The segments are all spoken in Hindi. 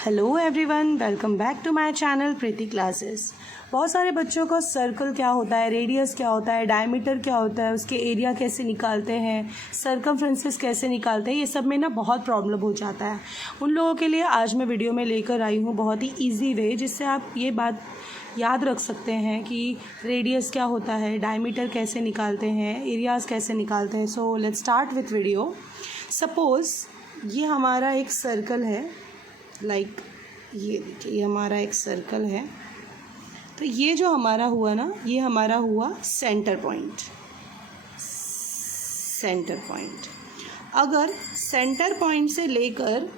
Hello everyone, welcome back to my channel Preeti classes. बहुत सारे बच्चों को सर्कल क्या होता है, रेडियस क्या होता है, डायमीटर क्या होता है, उसके एरिया कैसे निकालते हैं, सरकमफ्रेंसेस कैसे निकालते हैं, ये सब में ना बहुत प्रॉब्लम हो जाता है। उन लोगों के लिए आज मैं वीडियो में लेकर आई हूँ बहुत ही ईजी वे, जिससे आप ये बात याद रख सकते हैं कि रेडियस क्या होता है, डायमीटर कैसे निकालते हैं, एरियाज़ कैसे निकालते हैं। So let's start with video. Suppose ये हमारा एक सर्कल है, ये देखिए, ये हमारा एक सर्कल है। तो ये जो हमारा हुआ ना, ये हमारा हुआ सेंटर पॉइंट। अगर सेंटर पॉइंट से लेकर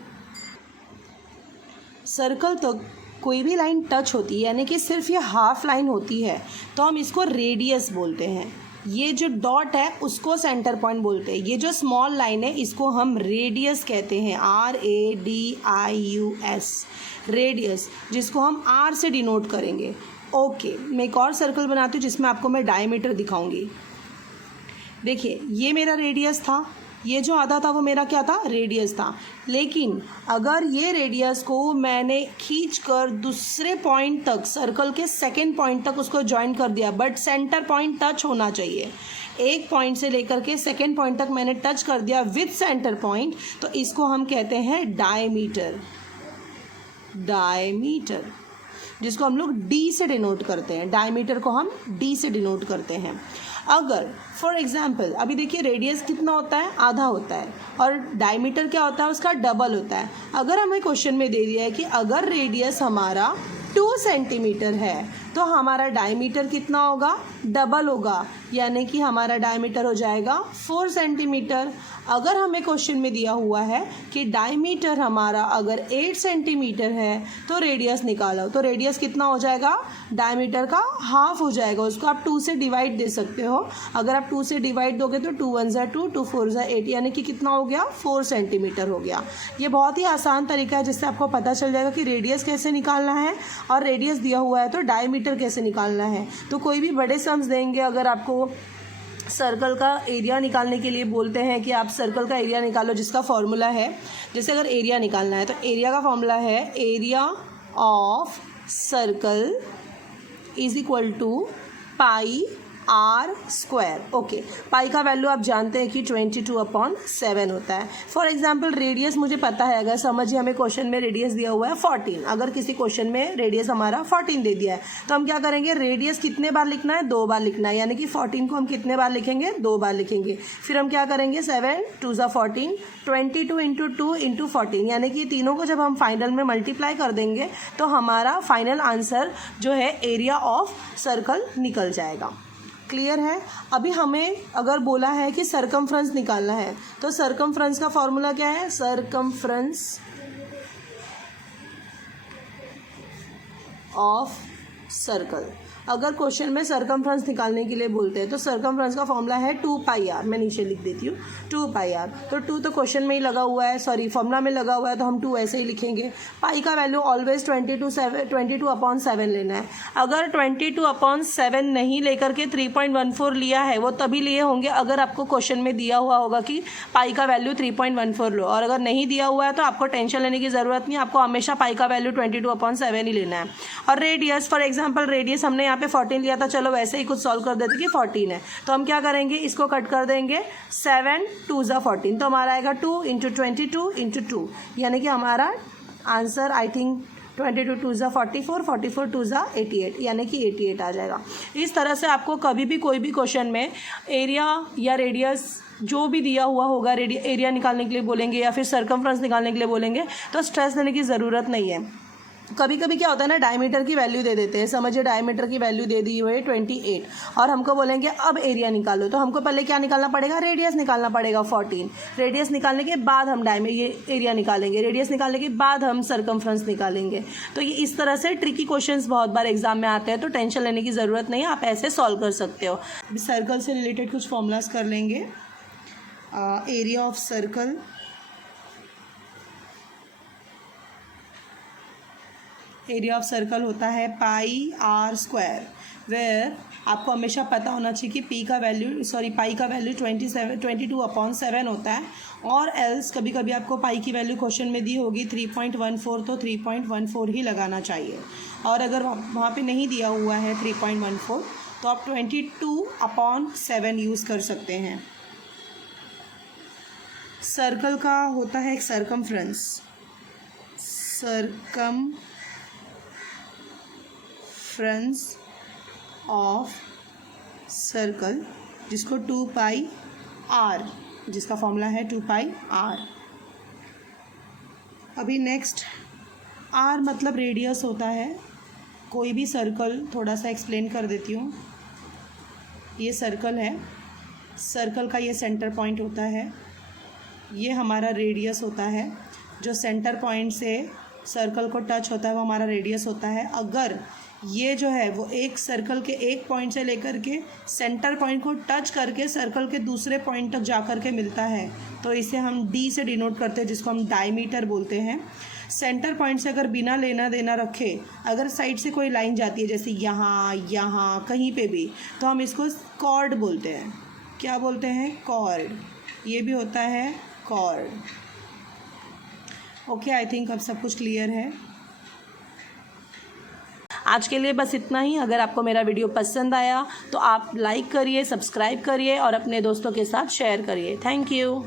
सर्कल तक कोई भी लाइन टच होती है, यानी कि सिर्फ ये हाफ लाइन होती है, तो हम इसको रेडियस बोलते हैं। ये जो डॉट है उसको सेंटर पॉइंट बोलते हैं। ये जो स्मॉल लाइन है इसको हम रेडियस कहते हैं, RADIUS, रेडियस, जिसको हम R से डिनोट करेंगे। ओके, मैं एक और सर्कल बनाती हूँ जिसमें आपको मैं डायमीटर दिखाऊंगी। देखिए, ये मेरा रेडियस था, ये जो आधा था वो मेरा क्या था, रेडियस था। लेकिन अगर ये रेडियस को मैंने खींचकर दूसरे पॉइंट तक, सर्कल के सेकंड पॉइंट तक उसको ज्वाइन कर दिया, बट सेंटर पॉइंट टच होना चाहिए। एक पॉइंट से लेकर के सेकंड पॉइंट तक मैंने टच कर दिया विथ सेंटर पॉइंट, तो इसको हम कहते हैं डायमीटर, जिसको हम लोग D से डिनोट करते हैं। डायमीटर को हम D से डिनोट करते हैं। अगर फॉर एग्जांपल अभी देखिए, रेडियस कितना होता है, आधा होता है, और डायमीटर क्या होता है, उसका डबल होता है। अगर हमें क्वेश्चन में दे दिया है कि अगर रेडियस हमारा 2 सेंटीमीटर है तो हमारा डायमीटर कितना होगा, डबल होगा, यानी कि हमारा डायमीटर हो जाएगा 4 सेंटीमीटर। अगर हमें क्वेश्चन में दिया हुआ है कि डायमीटर हमारा अगर 8 सेंटीमीटर है तो रेडियस निकालो, तो रेडियस कितना हो जाएगा, डायमीटर का हाफ हो जाएगा। उसको आप 2 से डिवाइड दे सकते हो। अगर आप 2 से डिवाइड दोगे तो 2 1 ज़ा 2, 2 4 ज़ा 8, यानी कि कितना हो गया, 4 सेंटीमीटर हो गया। ये बहुत ही आसान तरीका है जिससे आपको पता चल जाएगा कि रेडियस कैसे निकालना है, और रेडियस दिया हुआ है तो डायमीटर कैसे निकालना है। तो कोई भी बड़े सम्स देंगे, अगर आपको सर्कल का एरिया निकालने के लिए बोलते हैं कि आप सर्कल का एरिया निकालो, जिसका फॉर्मूला है, जैसे अगर एरिया निकालना है तो एरिया का फॉर्मूला है area of circle is equal to pi R²। Okay, pi का वैल्यू आप जानते हैं कि 22/7 होता है। फॉर एग्जांपल रेडियस मुझे पता है, अगर समझिए हमें क्वेश्चन में रेडियस दिया हुआ है 14, अगर किसी क्वेश्चन में रेडियस हमारा 14 दे दिया है तो हम क्या करेंगे, रेडियस कितने बार लिखना है, 2 बार लिखना है, यानी कि 14 को हम कितने बार लिखेंगे, 2 बार लिखेंगे। फिर हम क्या करेंगे, 7 2 ज़ा 14, 22 × 2 × 14, यानी कि तीनों को जब हम फाइनल में मल्टीप्लाई कर देंगे तो हमारा फाइनल आंसर जो है एरिया ऑफ सर्कल निकल जाएगा। क्लियर है। अभी हमें अगर बोला है कि सरकमफ्रेंस निकालना है तो सरकमफ्रेंस का फॉर्मूला क्या है, सरकमफ्रेंस ऑफ सर्कल। अगर क्वेश्चन में सरकमफ्रेंस निकालने के लिए बोलते हैं तो सरकमफ्रेंस का फॉर्मूला है 2πr। मैं नीचे लिख देती हूँ 2πr। तो 2 तो क्वेश्चन में ही लगा हुआ है, सॉरी फॉर्मूला में लगा हुआ है, तो हम 2 ऐसे ही लिखेंगे। पाई का वैल्यू ऑलवेज 22/7 लेना है। अगर 22/7 नहीं लेकर के 3.14 लिया है, वो तभी लिए होंगे अगर आपको क्वेश्चन में दिया हुआ होगा कि पाई का वैल्यू 3.14 लो, और अगर नहीं दिया हुआ है तो आपको टेंशन लेने की ज़रूरत नहीं, आपको हमेशा पाई का वैल्यू 22/7 ही लेना है। और रेडियस, फॉर एग्जाम्पल रेडियस हमने यहाँ पे 14 लिया था, चलो वैसे ही कुछ सॉल्व कर देते कि 14 है, तो हम क्या करेंगे, इसको कट कर देंगे, 7 2 ज़ा 14, तो हमारा आएगा 2 × 22 × 2, यानी कि हमारा आंसर आई थिंक 22 2 ज़ा 44, 44 2 ज़ा 88, यानी कि 88 आ जाएगा। इस तरह से आपको कभी भी कोई भी क्वेश्चन में एरिया या रेडियस जो भी दिया हुआ होगा, एरिया निकालने के लिए बोलेंगे या फिर सरकमफ्रेंस निकालने के लिए बोलेंगे, तो स्ट्रेस लेने की ज़रूरत नहीं है। कभी कभी क्या होता है ना, डायमीटर की वैल्यू दे देते हैं। समझिए डायमीटर की वैल्यू दे दी हुई है 28, और हमको बोलेंगे अब एरिया निकालो, तो हमको पहले क्या निकालना पड़ेगा, रेडियस निकालना पड़ेगा 14। रेडियस निकालने के बाद हम ये एरिया निकालेंगे, रेडियस निकालने के बाद हम सरकमफ्रेंस निकालेंगे। तो ये इस तरह से ट्रिकी क्वेश्चंस बहुत बार एग्जाम में आते हैं, तो टेंशन लेने की ज़रूरत नहीं है, आप ऐसे सॉल्व कर सकते हो। सर्कल से रिलेटेड कुछ फॉर्मूलाज कर लेंगे। Area of circle area of circle होता है पाई आर स्क्वायर, वेयर आपको हमेशा पता होना चाहिए कि पाई का वैल्यू 22/7 होता है, और एल्स कभी कभी आपको पाई की वैल्यू क्वेश्चन में दी होगी 3.14, तो 3.14 ही लगाना चाहिए। और अगर वहाँ पे नहीं दिया हुआ है 3.14 तो आप 22/7 यूज़ कर सकते हैं। सर्कल का होता है एक सरकमफ्रेंस ऑफ सर्कल, जिसको 2πr, जिसका फॉर्मूला है 2πr। अभी नेक्स्ट, r मतलब रेडियस होता है। कोई भी सर्कल थोड़ा सा एक्सप्लेन कर देती हूँ। ये सर्कल है, सर्कल का ये सेंटर पॉइंट होता है, ये हमारा रेडियस होता है। जो सेंटर पॉइंट से सर्कल को टच होता है वो हमारा रेडियस होता है। अगर ये जो है वो एक सर्कल के एक पॉइंट से लेकर के सेंटर पॉइंट को टच करके सर्कल के दूसरे पॉइंट तक जा कर के मिलता है तो इसे हम डी से डिनोट करते हैं, जिसको हम डायमीटर बोलते हैं। सेंटर पॉइंट से अगर बिना लेना देना रखे अगर साइड से कोई लाइन जाती है, जैसे यहाँ कहीं पे भी, तो हम इसको कॉर्ड बोलते हैं। क्या बोलते हैं? कॉर्ड। ये भी होता है कॉर्ड। ओके, आई थिंक अब सब कुछ क्लियर है। आज के लिए बस इतना ही। अगर आपको मेरा वीडियो पसंद आया तो आप लाइक करिए, सब्सक्राइब करिए और अपने दोस्तों के साथ शेयर करिए। Thank you.